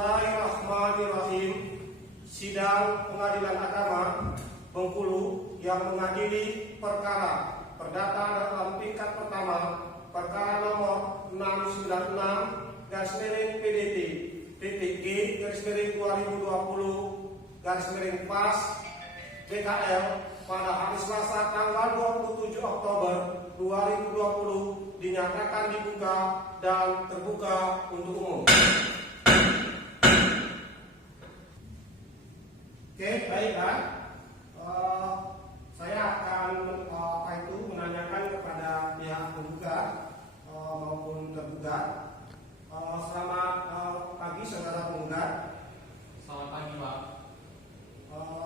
Bismillahirrahmanirrahim. Sidang Pengadilan Agama Bengkulu yang mengadili perkara perdata dalam tingkat pertama perkara nomor 696/PDT titik G /2020 /pas BKL pada hari Selasa tanggal 27 Oktober 2020 dinyatakan dibuka dan terbuka untuk umum. Oke, baik kan? Saya akan menanyakan kepada pihak penggugat maupun tergugat. Selamat pagi saudara penggugat. Selamat pagi Pak.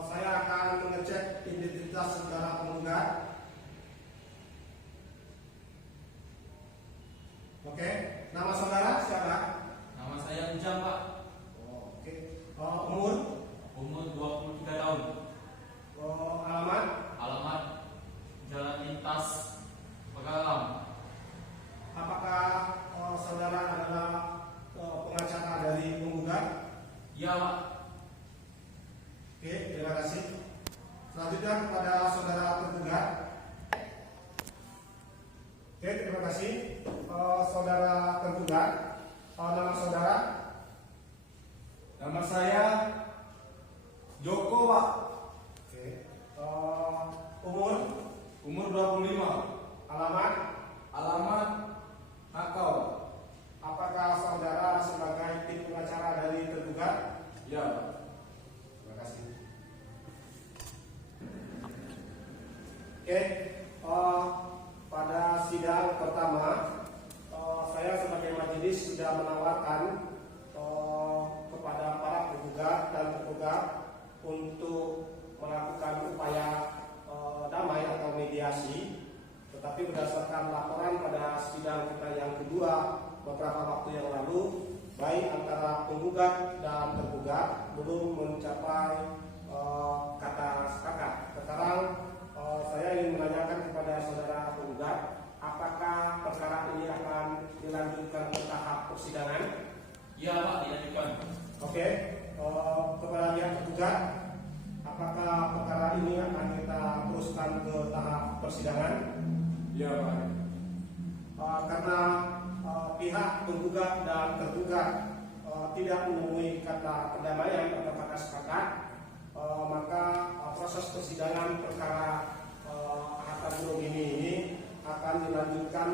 Saya akan mengecek identitas saudara penggugat. Oke, nama saudara siapa? Nama saya Ujang Pak. Oke, umur 23 tahun. Alamat Jalan Lintas Pegalam. apakah saudara adalah pengacara dari penggugat? Iya Pak. Oke, terima kasih. Selanjutnya kepada saudara tergugat. Oke, terima kasih. Saudara tergugat, nama saudara? Nama saya Joko, Pak. Oke. Umur 25. alamat Nakau. apakah saudara sebagai tim pengacara dari tergugat? Ya, Pak. Terima kasih. Oke, pada sidang pertama, saya sebagai majelis sudah menawarkan kepada para penggugat dan tergugat untuk melakukan upaya damai atau mediasi, tetapi berdasarkan laporan pada sidang kita yang kedua beberapa waktu yang lalu, baik antara penggugat dan tergugat belum mencapai kata sepakat. Sekarang saya ingin menanyakan kepada saudara penggugat, apakah perkara ini akan dilanjutkan ke tahap persidangan? Iya Pak, dilanjutkan. Oke, kepada pihak tergugat, apakah perkara ini akan kita teruskan ke tahap persidangan? Ya, Pak. Karena pihak penggugat dan tergugat tidak menemui kata perdamaian atau kata sepakat, maka proses persidangan perkara Ahad ini akan dilanjutkan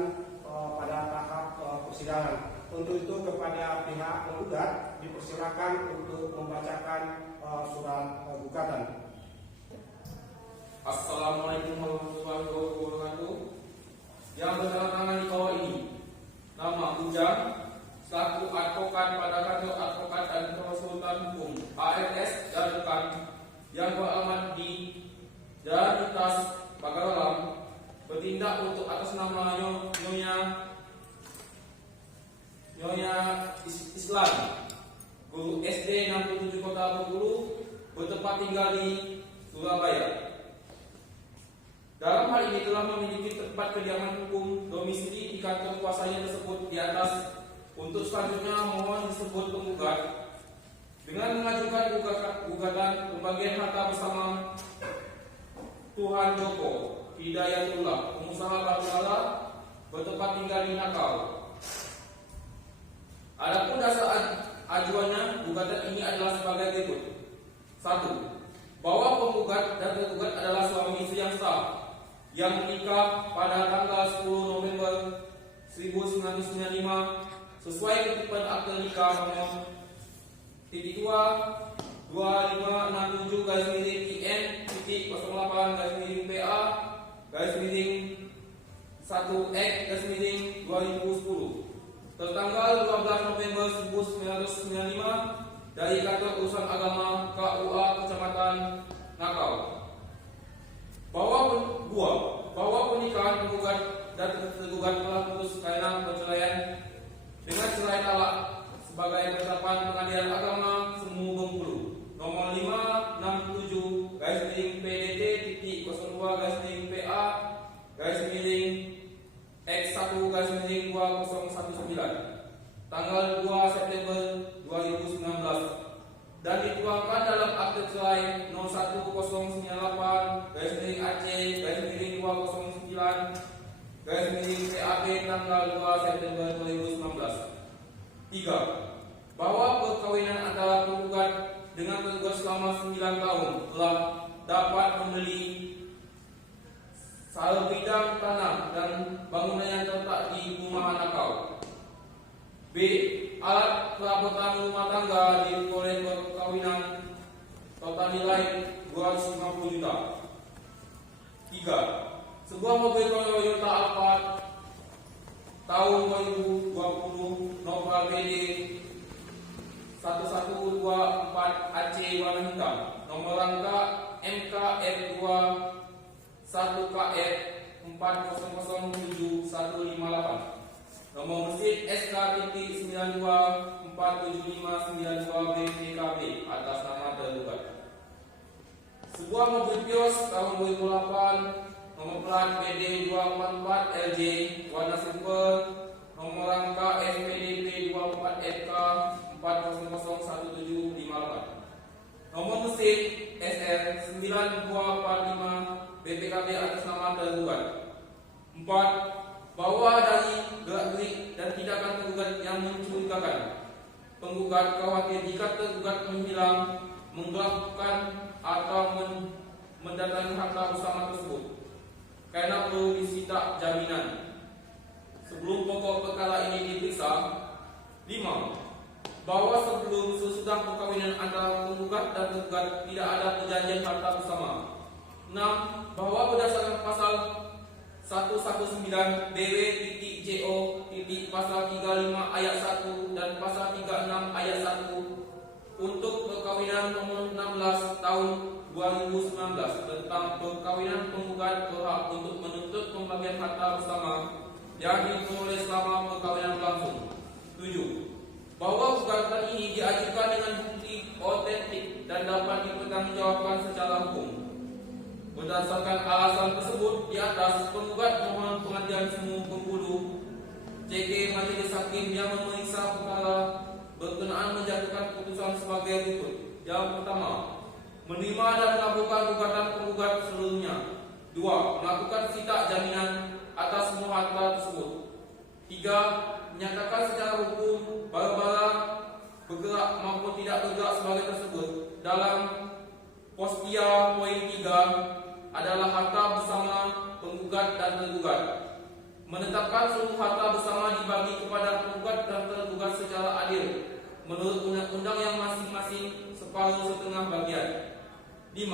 pada tahap persidangan. Untuk itu kepada pihak penggugat dipersilakan untuk membacakan surat gugatan. Assalamualaikum warahmatullahi wabarakatuh. Yang bertangan di bawah ini, nama Ujang, selaku advokat pada kantor advokat dan konsultan hukum ARS dan rekan yang beralamat di Jalan Lintas Pegalam, bertindak untuk atas nama Nyonya Islam, guru SD 67 Kota Bengkulu, bertempat tinggal di Surabaya. Dalam hal ini telah memiliki tempat kediaman hukum domisili di kantor kuasanya tersebut di atas. Untuk selanjutnya mohon disebut penggugat dengan mengajukan gugatan pembagian harta bersama Tuhan Joko Hidayatullah, pengusaha batubara, bertempat tinggal di Nakau. Adapun dasar ajuannya, gugatan ini adalah sebagai berikut. 1. Bahwa penggugat dan tergugat adalah suami istri yang sah yang menikah pada tanggal 10 November 1995 sesuai kutipan akte nikah nomor .256/IN-PA/1X/2010 tertanggal 12 November 1995 dari kantor urusan agama KUA Kecamatan Nakau. Bahwa pernikahan penggugat dan tergugat telah putus karena perceraian dengan cerai talak sebagai penetapan Pengadilan Agama Semu Bengkulu nomor 567/PDT/PA/X1/2019 tanggal 2 September 2019 PAP tanggal 2 September 2019. 3. Bahwa perkawinan antara penggugat dengan tergugat selama 9 tahun telah dapat membeli sebidang tanah dan bangunan yang terletak di perumahan Nakau. B. Alat perabotan rumah tangga diperoleh perkawinan total nilai 250 juta. 3. Sebuah mobil Toyota Alphard tahun 2020 nomor BD 1124 AC warna hitam, nomor rangka MKF 21KF 40071158, nomor mesin SK.9247592 BPKB atas nama tergugat. Sebuah mobil Vios tahun 2008 nomor plat PD 244 LJ warna silver, nomor rangka SPDP 24 FK 40011758, nomor mesin SR 9245 BPKB atas nama tergugat. 4. Bahwa dari gerak-gerik dan tindakan tergugat yang mencurigakan, penggugat khawatir jika tergugat menghilang, menggelapkan atau mendatangi harta bersama tersebut karena perlu disita jaminan. Sebelum pokok perkara ini diperiksa. 5. Bahwa sebelum sesudah perkawinan antara penggugat dan tergugat tidak ada perjanjian harta bersama. 6. Bahwa berdasarkan pasal 119 BW.JO pasal 35 ayat 1 dan pasal 36 ayat 1 untuk perkawinan nomor 16 tahun 2019 tentang perkawinan, penggugat berhak untuk menuntut pembagian harta bersama yang diperoleh selama perkawinan berlangsung. 7. Bahwa gugatan ini diajukan dengan bukti otentik dan dapat dipertanggungjawabkan secara hukum. Berdasarkan alasan tersebut di atas, penggugat mohon pengadilan semu Bengkulu CK Majelis Hakim yang memeriksa perkara berkenaan menjatuhkan putusan sebagai berikut. Yang pertama, menerima dan melakukan gugatan penggugat seluruhnya. 2. Melakukan sita jaminan atas semua harta tersebut. 3. Menyatakan secara hukum barang-barang bergerak maupun tidak bergerak sebagai tersebut dalam postia poin 3 adalah harta bersama penggugat dan tergugat. Menetapkan seluruh harta bersama dibagi kepada penggugat dan tergugat secara adil menurut undang-undang yang masing-masing separuh setengah bagian. 5.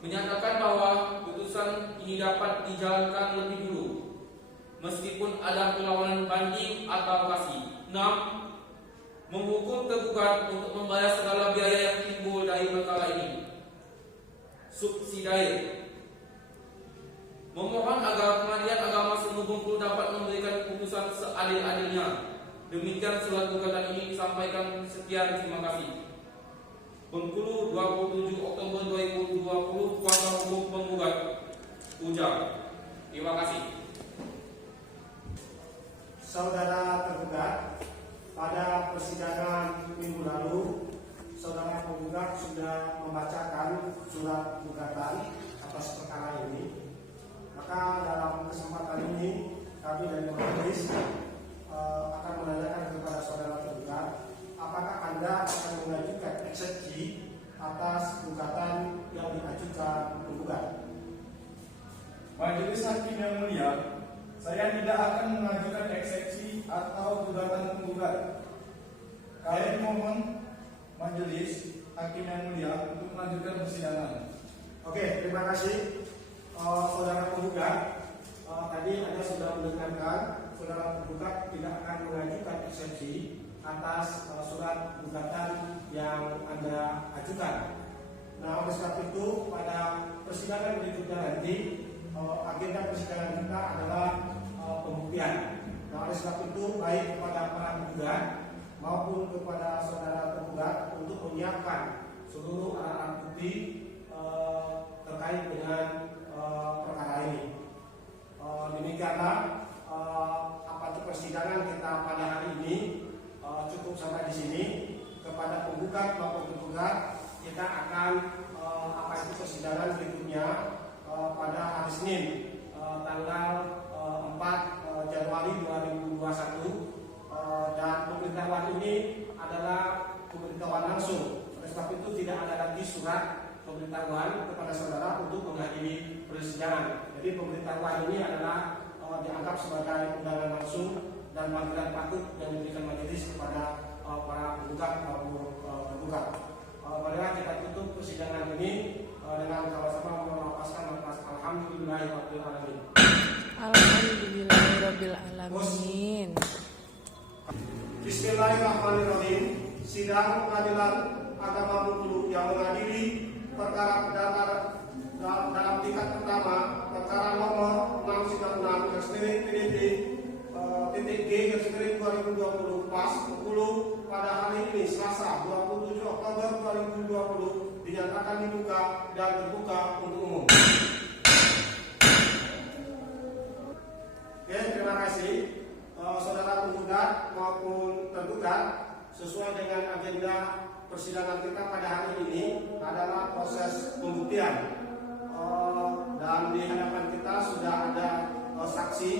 Menyatakan bahwa putusan ini dapat dijalankan lebih dulu meskipun ada perlawanan banding atau kasih. 6. Menghukum tergugat untuk membayar segala biaya yang timbul dari perkara ini. Subsidiar. Memohon agar Pengadilan Agama Semu Bengkulu dapat memberikan putusan seadil-adilnya. Demikian surat gugatan ini disampaikan. Sekian, terima kasih. Bengkulu 27 Oktober 2020, kuasa hukum penggugat Ujang. Terima kasih. Saudara tergugat, pada persidangan minggu lalu, saudara penggugat sudah membacakan surat gugatan atas perkara ini. Maka dalam kesempatan ini kami dari majelis akan menanyakan kepada saudara tergugat, apakah Anda akan mengajukan eksepsi atas gugatan yang diajukan penggugat? Majelis Hakim yang mulia, saya tidak akan mengajukan eksepsi atau gugatan penggugat. Kami mohon Majelis Hakim yang mulia untuk melanjutkan persidangan. Oke, terima kasih saudara penggugat. Tadi Anda sudah mendengarkan saudara penggugat tidak akan mengajukan eksepsi atas surat gugatan yang Anda ajukan. Nah, oleh sebab itu pada persidangan berikutnya nanti agenda persidangan kita adalah pembuktian. Nah, oleh sebab itu baik kepada para penggugat maupun kepada saudara tergugat untuk menyiapkan seluruh alat bukti terkait dengan perkara ini. Demikianlah persidangan kita pada hari ini. Cukup sampai di sini. Kepada penggugat maupun tergugat, kita akan persidangan berikutnya pada hari Senin tanggal 4 Januari 2021 dan pemberitahuan ini adalah pemberitahuan langsung. Oleh sebab itu tidak ada lagi surat pemberitahuan kepada saudara untuk menghadiri persidangan. Jadi pemberitahuan ini adalah dianggap sebagai undangan langsung dan panggilan patut yang diberikan majelis kepada para penggugat maupun tergugat. Marilah kita tutup persidangan ini dengan sama-sama melafazkan lafaz alhamdulillahirabbil alamin. Alhamdulillahirabbil alamin. Bismillahirrahmanirrahim. Sidang Pengadilan Agama Bengkulu yang mengadili perkara perdata dalam tingkat pertama perkara nomor 696 PDT titik G garis 2020 pas Bengkulu pada hari ini Selasa 27 Oktober 2020 dinyatakan dibuka dan terbuka untuk umum. Oke, terima kasih saudara penggugat maupun tergugat. Sesuai dengan agenda persidangan kita pada hari ini adalah proses pembuktian. Dan di hadapan kita sudah ada saksi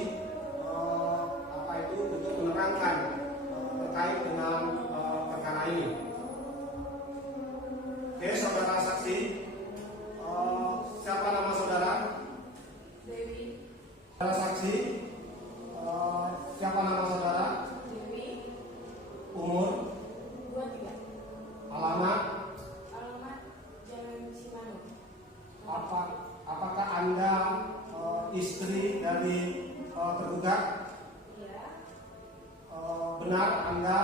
untuk menerangkan terkait dengan perkara ini. Oke, saudara saksi, siapa nama saudara? Dewi. Saudara saksi, siapa nama saudara? Dewi. Umur? 23. Alamat? Alamat Jalan Simanu. Apakah Anda istri dari tergugat? Iya. Benar Anda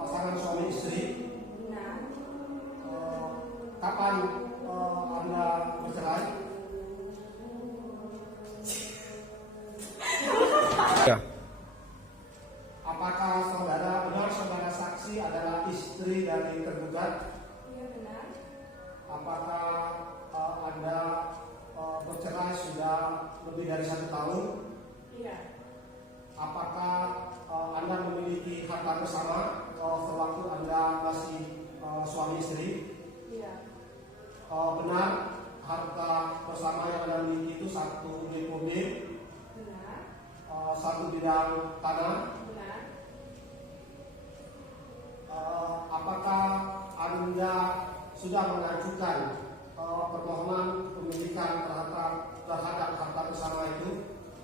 pasangan suami istri? Benar. Kapan Anda bercerai? Ya. Apakah benar saudara saksi adalah istri dari tergugat? Iya benar. Apakah Anda bercerai sudah lebih dari 1 tahun? Iya. Apakah Anda memiliki harta bersama sewaktu Anda masih suami istri? Iya. Benar harta bersama yang Anda miliki itu 1 unit mobil, Benar. 1 bidang tanah? Benar. Apakah Anda sudah mengajukan permohonan pemilikan terhadap harta bersama itu?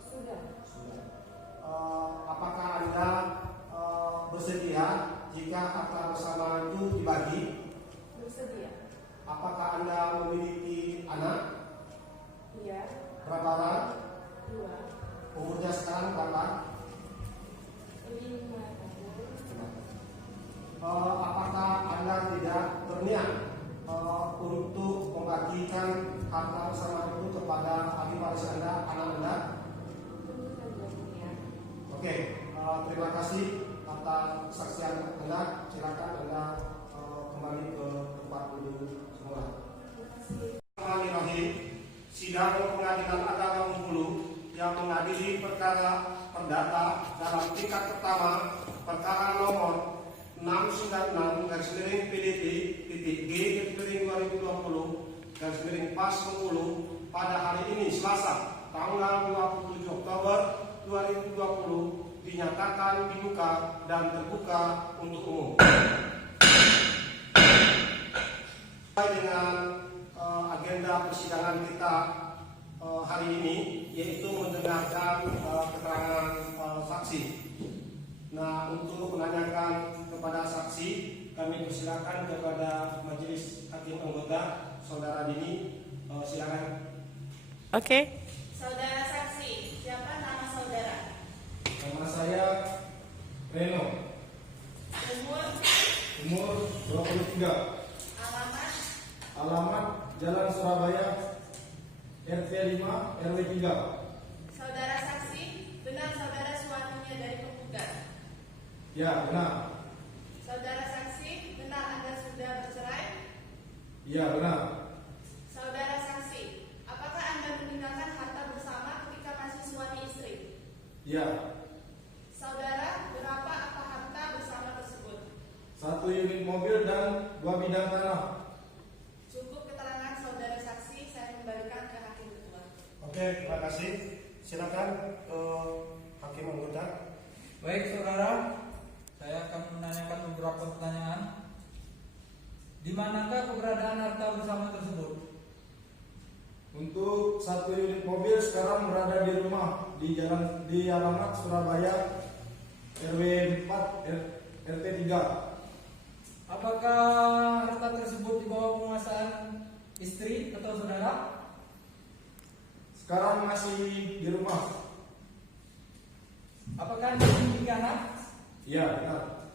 Sudah. Apakah Anda bersedia jika harta bersama itu dibagi? Bersedia. Apakah Anda memiliki anak? Iya. Berapa orang? 2. Umurnya sekarang berapa? 5 tahun. Apakah Anda tidak berniat untuk membagikan harta bersama itu kepada ahli waris Anda, anak Anda? Tentu saja punya. Oke, terima kasih atas kesaksian Anda. Silakan Anda kembali ke tempat duduk semula. Terima kasih. Bismillahirrahmanirrahim. Sidang Pengadilan Agama Bengkulu yang mengadili perkara perdata dalam tingkat pertama perkara nomor 696 PDT titik G 2020 pas Bengkulu pada hari ini Selasa tanggal 27 Oktober 2020 dinyatakan dibuka dan terbuka untuk umum. Sesuai dengan agenda persidangan kita hari ini, yaitu mendengarkan keterangan saksi. Nah, untuk menanyakan kepada saksi, kami persilakan kepada majelis hakim anggota, saudara Dini, silakan. Oke. Saudara saksi, siapa nama saudara? Nama saya Reno, Umur, umur 23. alamat, Alamat Jalan Surabaya, RT 5 RW 3. saudara saksi, benar saudara suaminya dari penggugat? Ya, benar. Saudara saksi, benar Anda sudah bercerai? Ya, benar. Saudara saksi, apakah Anda meninggalkan harta bersama ketika masih suami istri? Ya, Saudara, berapa apa harta bersama tersebut? 1 unit mobil dan 2 bidang tanah. Cukup keterangan saudara saksi, saya kembalikan ke hakim. Oke, terima kasih. Silakan hakim anggota. Baik saudara, saya akan menanyakan beberapa pertanyaan. Di manakah keberadaan harta bersama tersebut? Untuk satu unit mobil sekarang berada di rumah di alamat Surabaya RW 4 RT 3. Apakah harta tersebut di bawah penguasaan istri atau saudara? Sekarang masih di rumah. Apakah Anda memiliki anak? Iya, benar.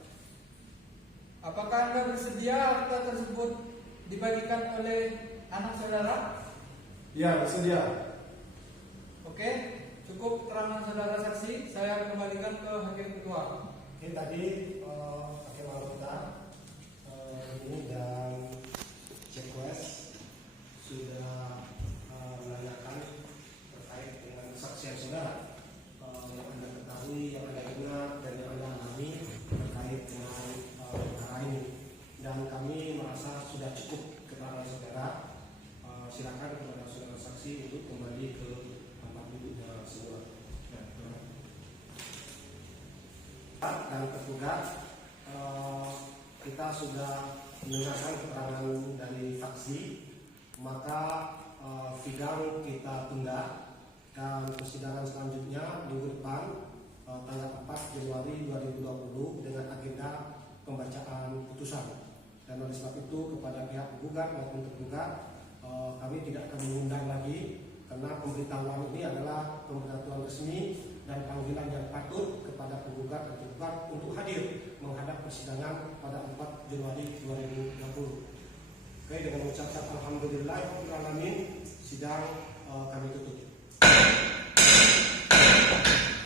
Apakah Anda bersedia harta tersebut dibagikan oleh anak saudara? Iya, bersedia. Oke, cukup keterangan saudara saksi. Saya kembalikan ke hakim ketua. Oke, tadi hakim anggota ini dan Cekwes sudah menanyakan terkait dengan kesaksian saudara yang Anda ketahui, yang Anda ingat dan yang Anda alami terkait dengan perkara ini, dan kami merasa sudah cukup keterangan saudara. Silakan kepada saudara saksi untuk kembali ke tempat duduknya semula. Dan tergugat, kita sudah mendengarkan keterangan dari saksi, maka sidang kita tunda dan persidangan selanjutnya minggu depan tanggal 4 Januari 2020 dengan agenda pembacaan putusan. Dan oleh sebab itu kepada pihak penggugat maupun tergugat, kami tidak akan mengundang lagi karena pemberitahuan ini adalah pemberitahuan resmi dan panggilan yang patut kepada penggugat dan tergugat untuk hadir menghadap persidangan pada 4 Januari 2020. Oke, dengan mengucapkan alhamdulillah, sidang kami tutup.